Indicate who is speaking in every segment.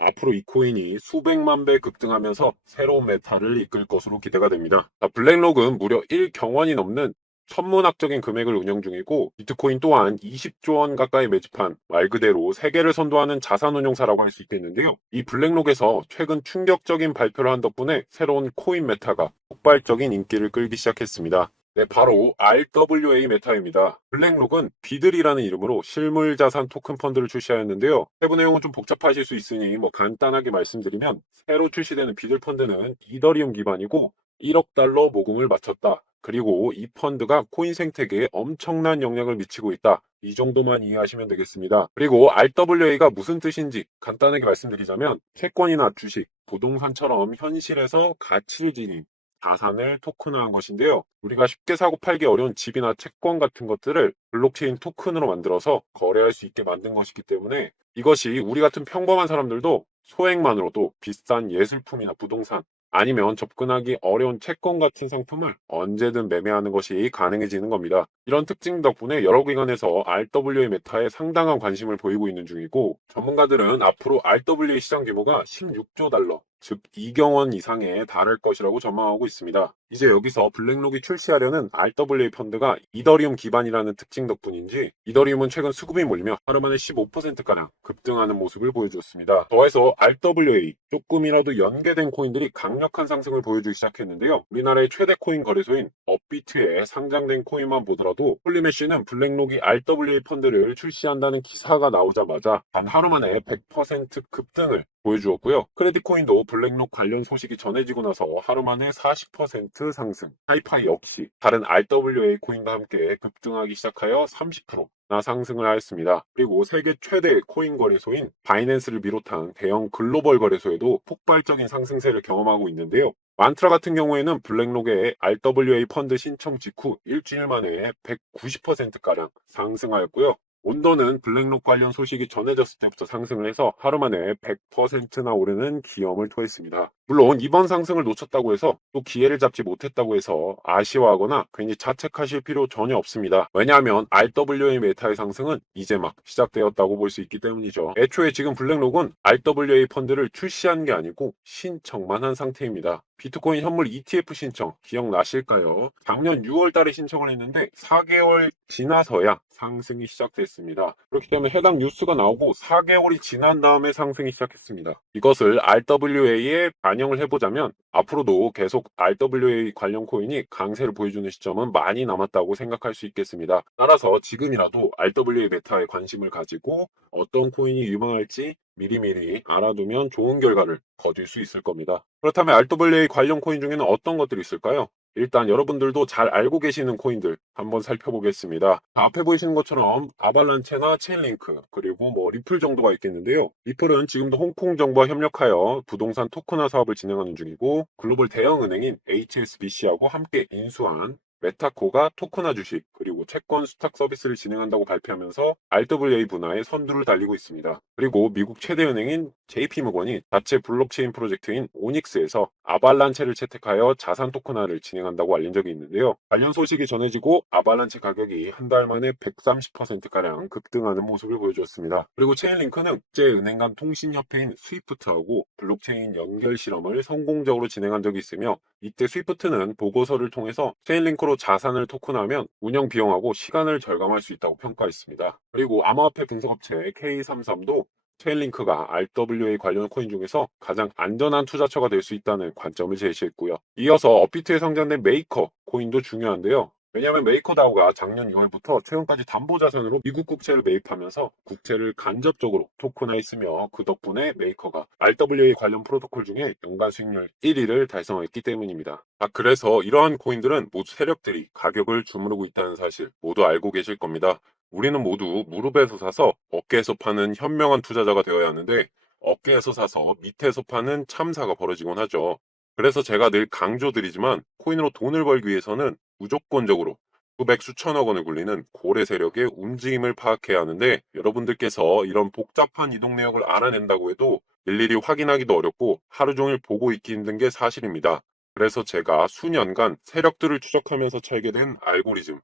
Speaker 1: 앞으로 이 코인이 수백만 배 급등하면서 새로운 메타를 이끌 것으로 기대가 됩니다. 자, 블랙록은 무려 1경원이 넘는 천문학적인 금액을 운영 중이고 비트코인 또한 20조 원 가까이 매집한 말 그대로 세계를 선도하는 자산운용사라고 할 수 있겠는데요. 이 블랙록에서 최근 충격적인 발표를 한 덕분에 새로운 코인 메타가 폭발적인 인기를 끌기 시작했습니다. 네, 바로 RWA 메타입니다. 블랙록은 비들이라는 이름으로 실물 자산 토큰 펀드를 출시하였는데요. 세부 내용은 좀 복잡하실 수 있으니 뭐 간단하게 말씀드리면 새로 출시되는 비들 펀드는 이더리움 기반이고 1억 달러 모금을 마쳤다. 그리고 이 펀드가 코인 생태계에 엄청난 영향을 미치고 있다. 이 정도만 이해하시면 되겠습니다. 그리고 RWA가 무슨 뜻인지 간단하게 말씀드리자면 채권이나 주식, 부동산처럼 현실에서 가치를 지닌 자산을 토큰화한 것인데요. 우리가 쉽게 사고 팔기 어려운 집이나 채권 같은 것들을 블록체인 토큰으로 만들어서 거래할 수 있게 만든 것이기 때문에 이것이 우리 같은 평범한 사람들도 소액만으로도 비싼 예술품이나 부동산 아니면 접근하기 어려운 채권 같은 상품을 언제든 매매하는 것이 가능해지는 겁니다. 이런 특징 덕분에 여러 기관에서 RWA 메타에 상당한 관심을 보이고 있는 중이고 전문가들은 앞으로 RWA 시장 규모가 16조 달러, 즉 2경 원 이상에 달할 것이라고 전망하고 있습니다. 이제 여기서 블랙록이 출시하려는 RWA 펀드가 이더리움 기반이라는 특징 덕분인지 이더리움은 최근 수급이 몰리며 하루 만에 15%가량 급등하는 모습을 보여주었습니다. 더해서 RWA 조금이라도 연계된 코인들이 강력한 상승을 보여주기 시작했는데요. 우리나라의 최대 코인 거래소인 업비트에 상장된 코인만 보더라도 폴리메쉬는 블랙록이 RWA 펀드를 출시한다는 기사가 나오자마자 단 하루 만에 100% 급등을 보여주었고요. 크레딧 코인도 블랙록 관련 소식이 전해지고 나서 하루 만에 40% 상승. 하이파이 역시 다른 RWA 코인과 함께 급등하기 시작하여 30%나 상승을 하였습니다. 그리고 세계 최대 코인 거래소인 바이낸스를 비롯한 대형 글로벌 거래소에도 폭발적인 상승세를 경험하고 있는데요. 만트라 같은 경우에는 블랙록의 RWA 펀드 신청 직후 일주일 만에 190%가량 상승하였고요. 온도는 블랙록 관련 소식이 전해졌을 때부터 상승을 해서 하루 만에 100%나 오르는 기염을 토했습니다. 물론 이번 상승을 놓쳤다고 해서 또 기회를 잡지 못했다고 해서 아쉬워하거나 괜히 자책하실 필요 전혀 없습니다. 왜냐하면 RWA 메타의 상승은 이제 막 시작되었다고 볼 수 있기 때문이죠. 애초에 지금 블랙록은 RWA 펀드를 출시한 게 아니고 신청만 한 상태입니다. 비트코인 현물 ETF 신청 기억나실까요? 작년 6월 달에 신청을 했는데 4개월 지나서야 상승이 시작됐습니다. 그렇기 때문에 해당 뉴스가 나오고 4개월이 지난 다음에 상승이 시작했습니다. 이것을 RWA에 반영을 해보자면 앞으로도 계속 RWA 관련 코인이 강세를 보여주는 시점은 많이 남았다고 생각할 수 있겠습니다. 따라서 지금이라도 RWA 메타에 관심을 가지고 어떤 코인이 유망할지 미리미리 알아두면 좋은 결과를 거둘 수 있을 겁니다. 그렇다면 RWA 관련 코인 중에는 어떤 것들이 있을까요? 일단 여러분들도 잘 알고 계시는 코인들 한번 살펴보겠습니다. 앞에 보이시는 것처럼 아발란체나 체인링크 그리고 뭐 리플 정도가 있겠는데요. 리플은 지금도 홍콩 정부와 협력하여 부동산 토큰화 사업을 진행하는 중이고 글로벌 대형 은행인 HSBC하고 함께 인수한 메타코가 토큰화 주식 그리고 채권 수탁 서비스를 진행한다고 발표하면서 RWA 분야에 선두를 달리고 있습니다. 그리고 미국 최대 은행인 JP모건이 자체 블록체인 프로젝트인 오닉스에서 아발란체를 채택하여 자산 토큰화를 진행한다고 알린 적이 있는데요. 관련 소식이 전해지고 아발란체 가격이 한 달 만에 130%가량 급등하는 모습을 보여주었습니다. 그리고 체인링크는 국제 은행 간 통신협회인 스위프트하고 블록체인 연결 실험을 성공적으로 진행한 적이 있으며 이때 스위프트는 보고서를 통해서 체인링크로 자산을 토큰하면 운영 비용하고 시간을 절감할 수 있다고 평가했습니다. 그리고 암호화폐 분석업체 K33도 체인링크가 RWA 관련 코인 중에서 가장 안전한 투자처가 될 수 있다는 관점을 제시했고요. 이어서 업비트에 상장된 메이커 코인도 중요한데요. 왜냐하면 메이커다우가 작년 6월부터 최근까지 담보자산으로 미국 국채를 매입하면서 국채를 간접적으로 토큰화했으며 그 덕분에 메이커가 RWA 관련 프로토콜 중에 연간 수익률 1위를 달성했기 때문입니다. 아, 그래서 이러한 코인들은 모두 세력들이 가격을 주무르고 있다는 사실 모두 알고 계실 겁니다. 우리는 모두 무릎에서 사서 어깨에서 파는 현명한 투자자가 되어야 하는데 어깨에서 사서 밑에서 파는 참사가 벌어지곤 하죠. 그래서 제가 늘 강조드리지만 코인으로 돈을 벌기 위해서는 무조건적으로 수백 수천억 원을 굴리는 고래 세력의 움직임을 파악해야 하는데 여러분들께서 이런 복잡한 이동 내역을 알아낸다고 해도 일일이 확인하기도 어렵고 하루 종일 보고 있기 힘든 게 사실입니다. 그래서 제가 수년간 세력들을 추적하면서 찾게 된 알고리즘.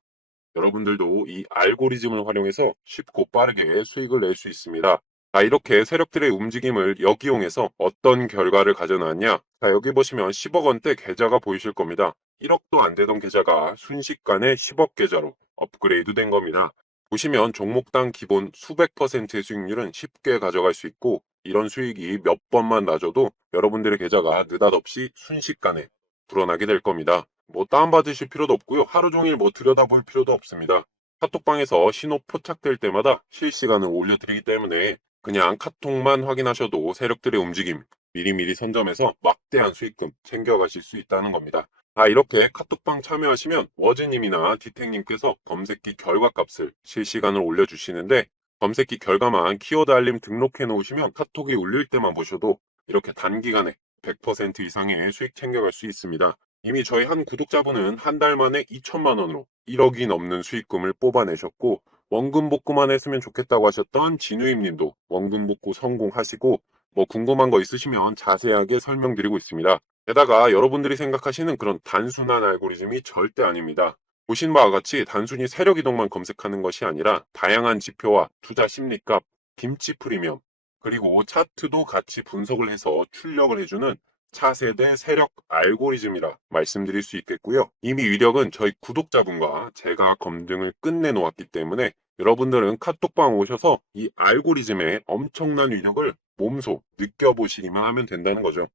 Speaker 1: 여러분들도 이 알고리즘을 활용해서 쉽고 빠르게 수익을 낼 수 있습니다. 자, 이렇게 세력들의 움직임을 역이용해서 어떤 결과를 가져나왔냐? 자, 여기 보시면 10억 원대 계좌가 보이실 겁니다. 1억도 안 되던 계좌가 순식간에 10억 계좌로 업그레이드 된 겁니다. 보시면 종목당 기본 수백 퍼센트의 수익률은 쉽게 가져갈 수 있고 이런 수익이 몇 번만 나줘도 여러분들의 계좌가 느닷없이 순식간에 불어나게 될 겁니다. 뭐 다운받으실 필요도 없고요. 하루 종일 뭐 들여다볼 필요도 없습니다. 카톡방에서 신호 포착될 때마다 실시간으로 올려드리기 때문에 그냥 카톡만 확인하셔도 세력들의 움직임 미리미리 선점해서 막대한 수익금 챙겨가실 수 있다는 겁니다. 아, 이렇게 카톡방 참여하시면 워즈님이나 디탱님께서 검색기 결과값을 실시간으로 올려주시는데 검색기 결과만 키워드 알림 등록해 놓으시면 카톡이 울릴 때만 보셔도 이렇게 단기간에 100% 이상의 수익 챙겨갈 수 있습니다. 이미 저희 한 구독자분은 한 달 만에 2천만 원으로 1억이 넘는 수익금을 뽑아내셨고 원금 복구만 했으면 좋겠다고 하셨던 진우임 님도 원금 복구 성공하시고 뭐 궁금한 거 있으시면 자세하게 설명드리고 있습니다. 게다가 여러분들이 생각하시는 그런 단순한 알고리즘이 절대 아닙니다. 보신 바와 같이 단순히 세력 이동만 검색하는 것이 아니라 다양한 지표와 투자 심리값, 김치 프리미엄, 그리고 차트도 같이 분석을 해서 출력을 해주는 차세대 세력 알고리즘이라 말씀드릴 수 있겠고요. 이미 위력은 저희 구독자분과 제가 검증을 끝내 놓았기 때문에 여러분들은 카톡방 오셔서 이 알고리즘의 엄청난 위력을 몸소 느껴보시기만 하면 된다는 거죠.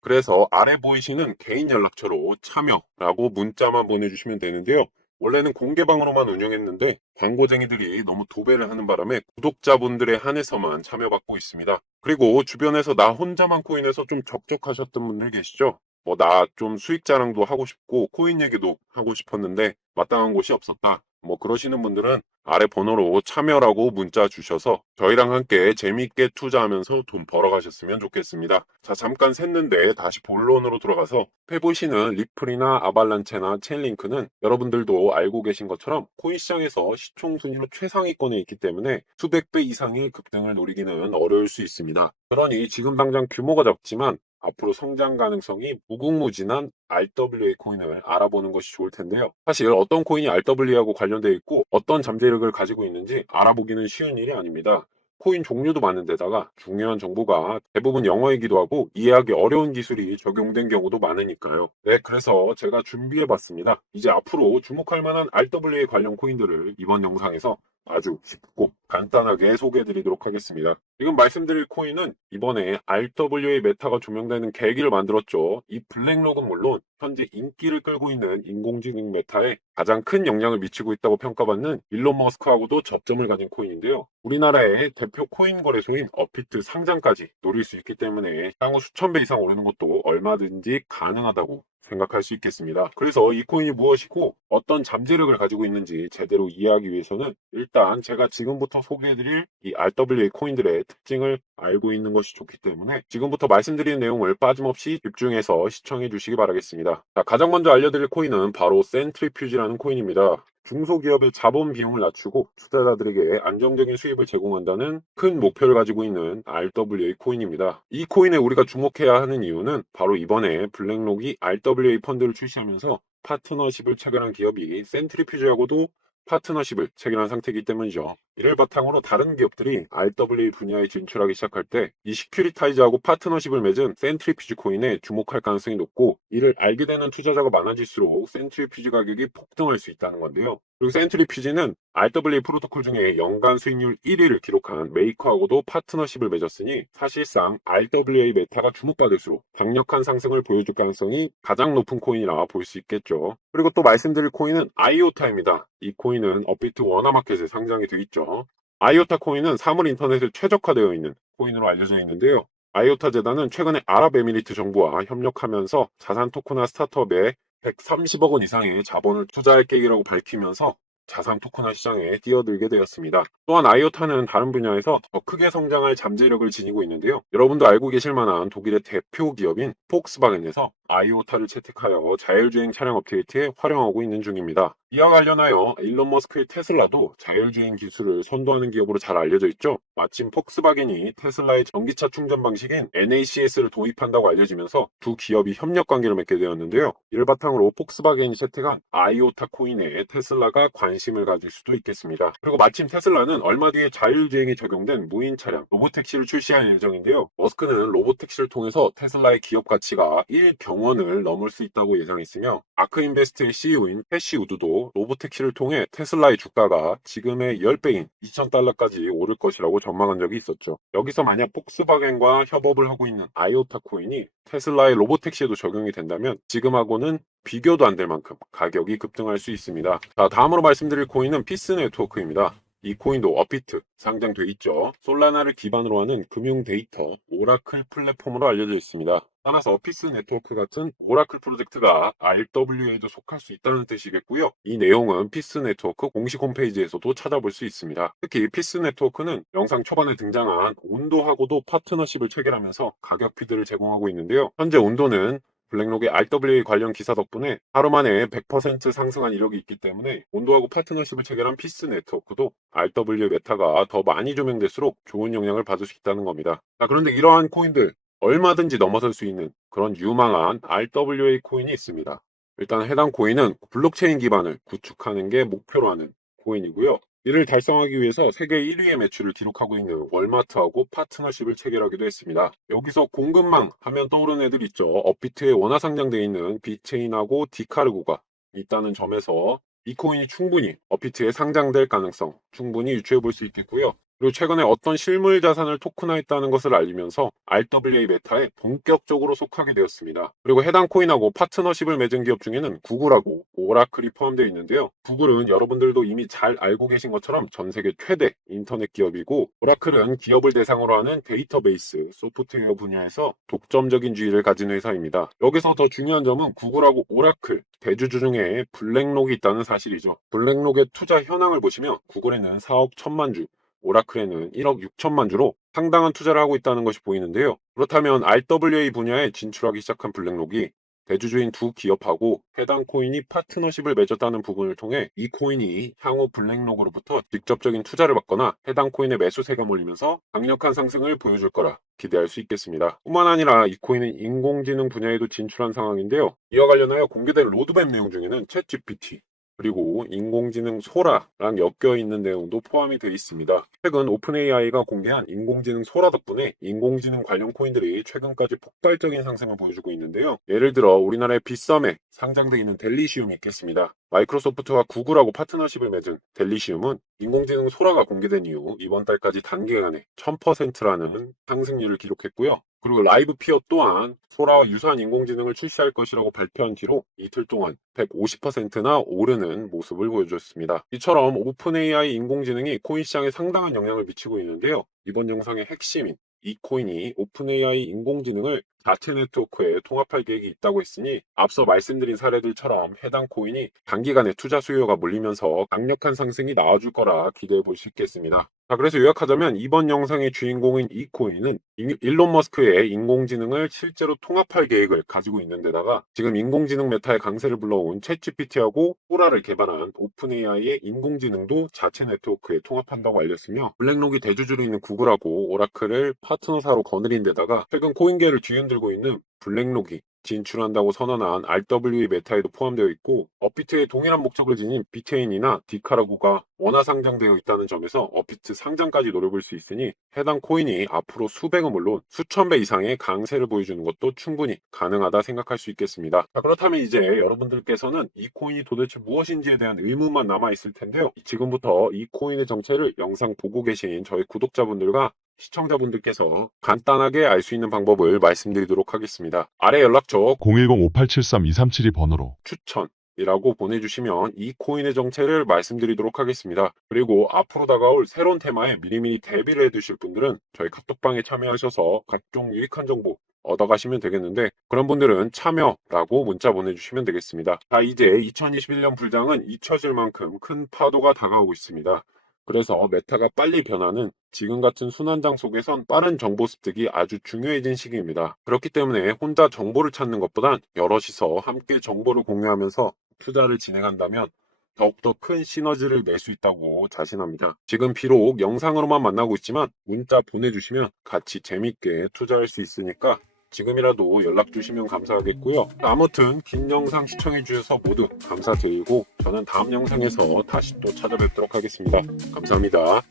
Speaker 1: 그래서 아래 보이시는 개인 연락처로 참여라고 문자만 보내주시면 되는데요. 원래는 공개방으로만 운영했는데 광고쟁이들이 너무 도배를 하는 바람에 구독자분들에 한해서만 참여받고 있습니다. 그리고 주변에서 나 혼자만 코인에서 좀 적적하셨던 분들 계시죠? 뭐 나 좀 수익 자랑도 하고 싶고 코인 얘기도 하고 싶었는데 마땅한 곳이 없었다. 뭐 그러시는 분들은 아래 번호로 참여라고 문자 주셔서 저희랑 함께 재미있게 투자하면서 돈 벌어가셨으면 좋겠습니다. 자 잠깐 샜는데 다시 본론으로 들어가서 해보시는 리플이나 아발란체나 체인링크는 여러분들도 알고 계신 것처럼 코인 시장에서 시총 순위로 최상위권에 있기 때문에 수백 배 이상의 급등을 노리기는 어려울 수 있습니다. 그러니 지금 당장 규모가 적지만 앞으로 성장 가능성이 무궁무진한 RWA 코인을 알아보는 것이 좋을 텐데요. 사실 어떤 코인이 RWA하고 관련되어 있고 어떤 잠재력을 가지고 있는지 알아보기는 쉬운 일이 아닙니다. 코인 종류도 많은데다가 중요한 정보가 대부분 영어이기도 하고 이해하기 어려운 기술이 적용된 경우도 많으니까요. 네, 그래서 제가 준비해 봤습니다. 이제 앞으로 주목할 만한 RWA 관련 코인들을 이번 영상에서 아주 쉽고 간단하게 소개해 드리도록 하겠습니다. 지금 말씀드릴 코인은 이번에 RWA 메타가 조명되는 계기를 만들었죠. 이 블랙록은 물론 현재 인기를 끌고 있는 인공지능 메타에 가장 큰 영향을 미치고 있다고 평가받는 일론 머스크하고도 접점을 가진 코인인데요. 우리나라의 대표 코인 거래소인 어피트 상장까지 노릴 수 있기 때문에 향후 수천 배 이상 오르는 것도 얼마든지 가능하다고 생각할 수 있겠습니다. 그래서 이 코인이 무엇이고 어떤 잠재력을 가지고 있는지 제대로 이해하기 위해서는 일단 제가 지금부터 소개해드릴 이 RWA 코인들의 특징을 알고 있는 것이 좋기 때문에 지금부터 말씀드리는 내용을 빠짐없이 집중해서 시청해 주시기 바라겠습니다. 자, 가장 먼저 알려드릴 코인은 바로 센트리퓨지라는 코인입니다. 중소기업의 자본 비용을 낮추고 투자자들에게 안정적인 수입을 제공한다는 큰 목표를 가지고 있는 RWA 코인입니다. 이 코인에 우리가 주목해야 하는 이유는 바로 이번에 블랙록이 RWA 펀드를 출시하면서 파트너십을 체결한 기업이 센트리퓨즈하고도 파트너십을 체결한 상태이기 때문이죠. 이를 바탕으로 다른 기업들이 RWA 분야에 진출하기 시작할 때 이 시큐리타이즈하고 파트너십을 맺은 센트리퓨즈 코인에 주목할 가능성이 높고 이를 알게 되는 투자자가 많아질수록 센트리퓨즈 가격이 폭등할 수 있다는 건데요. 그리고 센트리퓨즈는 RWA 프로토콜 중에 연간 수익률 1위를 기록한 메이커하고도 파트너십을 맺었으니 사실상 RWA 메타가 주목받을수록 강력한 상승을 보여줄 가능성이 가장 높은 코인이라 볼 수 있겠죠. 그리고 또 말씀드릴 코인은 아이오타입니다. 이 코인은 업비트 워너마켓에 상장이 되어 있죠. 아이오타 코인은 사물 인터넷에 최적화되어 있는 코인으로 알려져 있는데요. 아이오타 재단은 최근에 아랍에미리트 정부와 협력하면서 자산 토큰화 스타트업에 130억 원 이상의 자본을 투자할 계획이라고 밝히면서 자산 토큰화 시장에 뛰어들게 되었습니다. 또한 아이오타는 다른 분야에서 더 크게 성장할 잠재력을 지니고 있는데요. 여러분도 알고 계실 만한 독일의 대표 기업인 폭스바겐에서 아이오타를 채택하여 자율주행 차량 업데이트에 활용하고 있는 중입니다. 이와 관련하여 일론 머스크의 테슬라도 자율주행 기술을 선도하는 기업으로 잘 알려져 있죠. 마침 폭스바겐이 테슬라의 전기차 충전 방식인 NACS를 도입한다고 알려지면서 두 기업이 협력 관계를 맺게 되었는데요. 이를 바탕으로 폭스바겐이 채택한 아이오타 코인에 테슬라가 관심을 가질 수도 있겠습니다. 그리고 마침 테슬라는 얼마 뒤에 자율주행에 적용된 무인 차량 로보택시를 출시할 예정인데요. 머스크는 로보택시를 통해서 테슬라의 기업 가치가 1경 원을 넘을 수 있다고 예상했으며 아크인베스트의 CEO인 패시 우드도 로보택시를 통해 테슬라의 주가가 지금의 10배인 2,000달러까지 오를 것이라고 전망한 적이 있었죠. 여기서 만약 폭스바겐과 협업을 하고 있는 아이오타 코인이 테슬라의 로보택시에도 적용이 된다면 지금하고는 비교도 안 될 만큼 가격이 급등할 수 있습니다. 자, 다음으로 말씀드릴 코인은 피스 네트워크입니다. 이 코인도 어피트 상장돼 있죠. 솔라나를 기반으로 하는 금융 데이터 오라클 플랫폼으로 알려져 있습니다. 따라서 피스 네트워크 같은 오라클 프로젝트가 RWA에도 속할 수 있다는 뜻이겠고요. 이 내용은 피스 네트워크 공식 홈페이지에서도 찾아볼 수 있습니다. 특히 피스 네트워크는 영상 초반에 등장한 온도하고도 파트너십을 체결하면서 가격 피드를 제공하고 있는데요. 현재 온도는 블랙록의 RWA 관련 기사 덕분에 하루 만에 100% 상승한 이력이 있기 때문에 온도하고 파트너십을 체결한 피스 네트워크도 RWA 메타가 더 많이 조명될수록 좋은 영향을 받을 수 있다는 겁니다. 자, 그런데 이러한 코인들 얼마든지 넘어설 수 있는 그런 유망한 RWA 코인이 있습니다. 일단 해당 코인은 블록체인 기반을 구축하는 게 목표로 하는 코인이고요. 이를 달성하기 위해서 세계 1위의 매출을 기록하고 있는 월마트하고 파트너십을 체결하기도 했습니다. 여기서 공급망 하면 떠오르는 애들 있죠. 업비트에 원화 상장되어 있는 비체인하고 디카르고가 있다는 점에서 이 코인이 충분히 업비트에 상장될 가능성 충분히 유추해 볼 수 있겠고요. 그리고 최근에 어떤 실물 자산을 토큰화했다는 것을 알리면서 RWA 메타에 본격적으로 속하게 되었습니다. 그리고 해당 코인하고 파트너십을 맺은 기업 중에는 구글하고 오라클이 포함되어 있는데요. 구글은 여러분들도 이미 잘 알고 계신 것처럼 전 세계 최대 인터넷 기업이고 오라클은 기업을 대상으로 하는 데이터베이스, 소프트웨어 분야에서 독점적인 지위를 가진 회사입니다. 여기서 더 중요한 점은 구글하고 오라클 대주주 중에 블랙록이 있다는 사실이죠. 블랙록의 투자 현황을 보시면 구글에는 4억 1천만 주, 오라클에는 1억 6천만 주로 상당한 투자를 하고 있다는 것이 보이는데요. 그렇다면 RWA 분야에 진출하기 시작한 블랙록이 대주주인 두 기업하고 해당 코인이 파트너십을 맺었다는 부분을 통해 이 코인이 향후 블랙록으로부터 직접적인 투자를 받거나 해당 코인의 매수세가 몰리면서 강력한 상승을 보여줄 거라 기대할 수 있겠습니다. 뿐만 아니라 이 코인은 인공지능 분야에도 진출한 상황인데요. 이와 관련하여 공개된 로드맵 내용 중에는 챗GPT, 그리고 인공지능 소라랑 엮여 있는 내용도 포함이 되어 있습니다. 최근 오픈AI가 공개한 인공지능 소라 덕분에 인공지능 관련 코인들이 최근까지 폭발적인 상승을 보여주고 있는데요. 예를 들어 우리나라의 빗썸에 상장되어 있는 델리시움이 있겠습니다. 마이크로소프트와 구글하고 파트너십을 맺은 델리시움은 인공지능 소라가 공개된 이후 이번 달까지 단기간에 1000%라는 상승률을 기록했고요. 그리고 라이브 피어 또한 소라와 유사한 인공지능을 출시할 것이라고 발표한 뒤로 이틀 동안 150%나 오르는 모습을 보여줬습니다. 이처럼 오픈AI 인공지능이 코인 시장에 상당한 영향을 미치고 있는데요. 이번 영상의 핵심인 이 코인이 오픈AI 인공지능을 자체 네트워크에 통합할 계획이 있다고 했으니 앞서 말씀드린 사례들처럼 해당 코인이 단기간에 투자 수요가 몰리면서 강력한 상승이 나와줄 거라 기대해 볼 수 있겠습니다. 자, 그래서 요약하자면 이번 영상의 주인공인 이 코인은 일론 머스크의 인공지능을 실제로 통합할 계획을 가지고 있는 데다가 지금 인공지능 메타의 강세를 불러온 챗GPT하고 호라를 개발한 오픈AI의 인공지능도 자체 네트워크에 통합한다고 알렸으며 블랙록이 대주주로 있는 구글하고 오라클을 파트너사로 거느린 데다가 최근 코인계를 뒤흔들고 있는 블랙록이 진출한다고 선언한 RWA 메타에도 포함되어 있고 업비트의 동일한 목적을 지닌 비체인이나 디카라고가 원화 상장되어 있다는 점에서 업비트 상장까지 노려볼 수 있으니 해당 코인이 앞으로 수백은 물론 수천 배 이상의 강세를 보여주는 것도 충분히 가능하다 생각할 수 있겠습니다. 자, 그렇다면 이제 여러분들께서는 이 코인이 도대체 무엇인지에 대한 의문만 남아 있을 텐데요. 지금부터 이 코인의 정체를 영상 보고 계신 저희 구독자분들과 시청자분들께서 간단하게 알 수 있는 방법을 말씀드리도록 하겠습니다. 아래 연락처
Speaker 2: 010-5873-2372 번호로
Speaker 1: 추천 이라고 보내주시면 이 코인의 정체를 말씀드리도록 하겠습니다. 그리고 앞으로 다가올 새로운 테마에 미리미리 대비를 해두실 분들은 저희 카톡방에 참여하셔서 각종 유익한 정보 얻어가시면 되겠는데 그런 분들은 참여라고 문자 보내주시면 되겠습니다. 자 이제 2021년 불장은 잊혀질 만큼 큰 파도가 다가오고 있습니다. 그래서 메타가 빨리 변하는 지금 같은 순환장 속에선 빠른 정보 습득이 아주 중요해진 시기입니다. 그렇기 때문에 혼자 정보를 찾는 것보단 여럿이서 함께 정보를 공유하면서 투자를 진행한다면 더욱더 큰 시너지를 낼 수 있다고 자신합니다. 지금 비록 영상으로만 만나고 있지만 문자 보내주시면 같이 재밌게 투자할 수 있으니까 지금이라도 연락 주시면 감사하겠고요. 아무튼 긴 영상 시청해 주셔서 모두 감사드리고 저는 다음 영상에서 다시 또 찾아뵙도록 하겠습니다. 감사합니다.